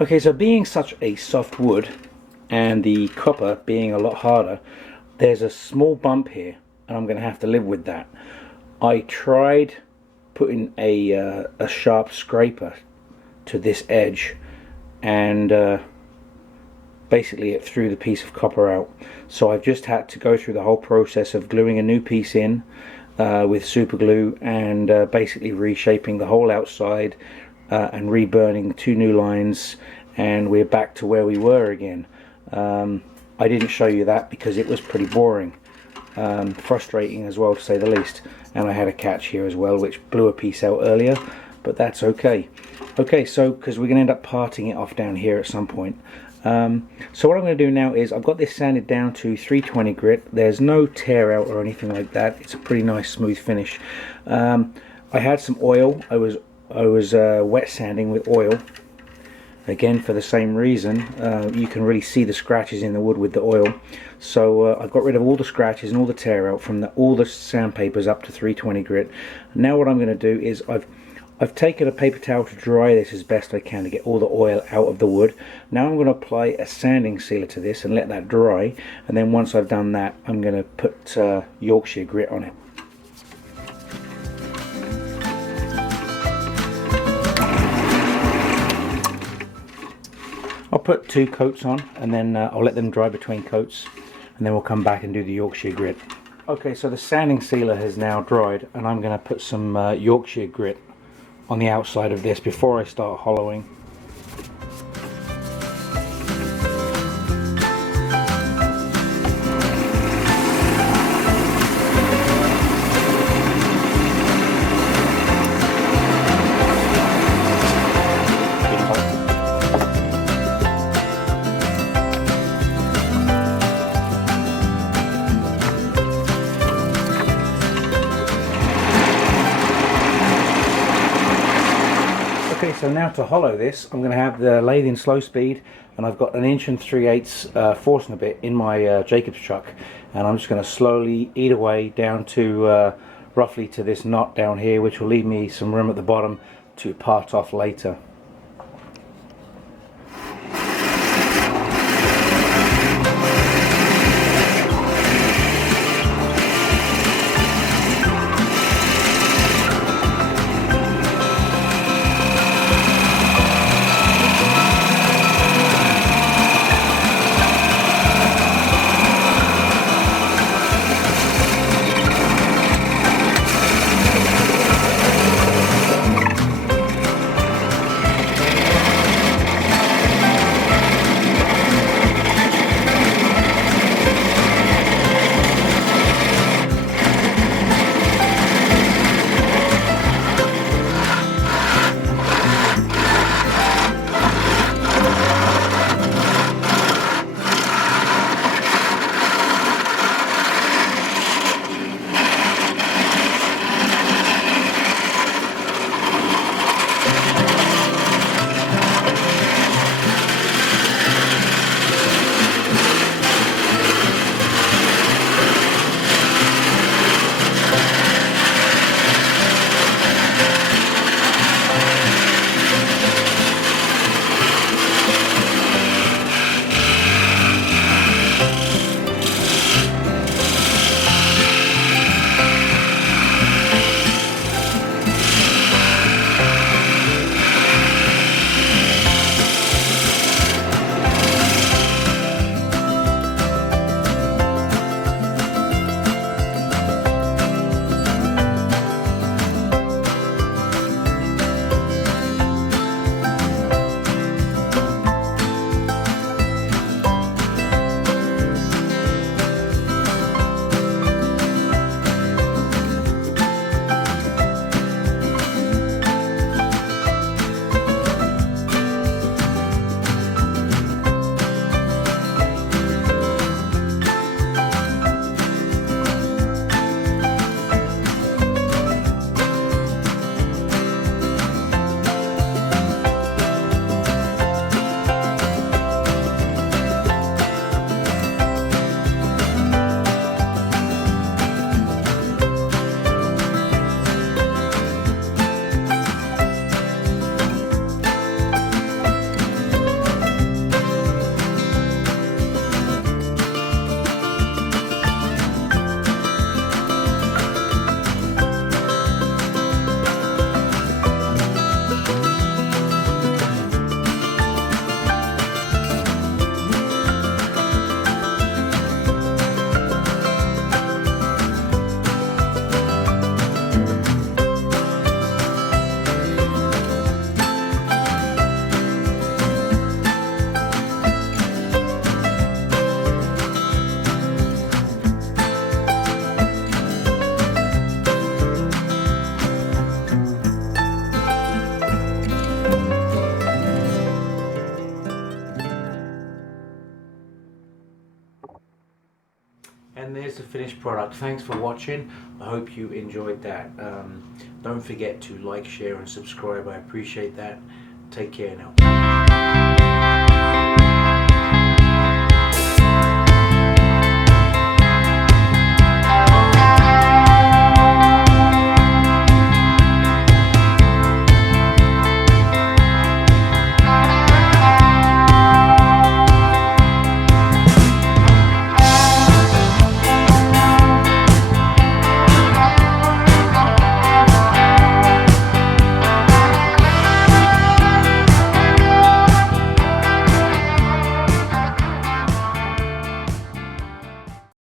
Okay, so being such a soft wood and the copper being a lot harder, there's a small bump here and I'm going to have to live with that. I tried putting a sharp scraper to this edge and basically it threw the piece of copper out. So I've just had to go through the whole process of gluing a new piece in with super glue and basically reshaping the whole outside and reburning 2 new lines, and we're back to where we were again. I didn't show you that because it was pretty boring, frustrating as well to say the least, and I had a catch here as well which blew a piece out earlier, but that's okay. Okay, so because we're going to end up parting it off down here at some point. So what I'm going to do now is I've got this sanded down to 320 grit. There's no tear out or anything like that. It's a pretty nice smooth finish. I had some oil. I was wet sanding with oil. Again, for the same reason, you can really see the scratches in the wood with the oil. So I've got rid of all the scratches and all the tear out from all the sandpapers up to 320 grit. Now what I'm going to do is I've taken a paper towel to dry this as best I can to get all the oil out of the wood. Now I'm going to apply a sanding sealer to this and let that dry, and then once I've done that I'm going to put Yorkshire grit on it. I'll put 2 coats on and then I'll let them dry between coats, and then we'll come back and do the Yorkshire grit. Okay, so the sanding sealer has now dried and I'm going to put some Yorkshire grit on the outside of this before I start hollowing. Okay, so now to hollow this, I'm going to have the lathe in slow speed, and I've got an 1 3/8 Forstner bit in my Jacob's chuck, and I'm just going to slowly eat away down to roughly to this knot down here, which will leave me some room at the bottom to part off later. finished product. Thanks for watching. I hope you enjoyed that. Don't forget to like, share and subscribe. I appreciate that. Take care now.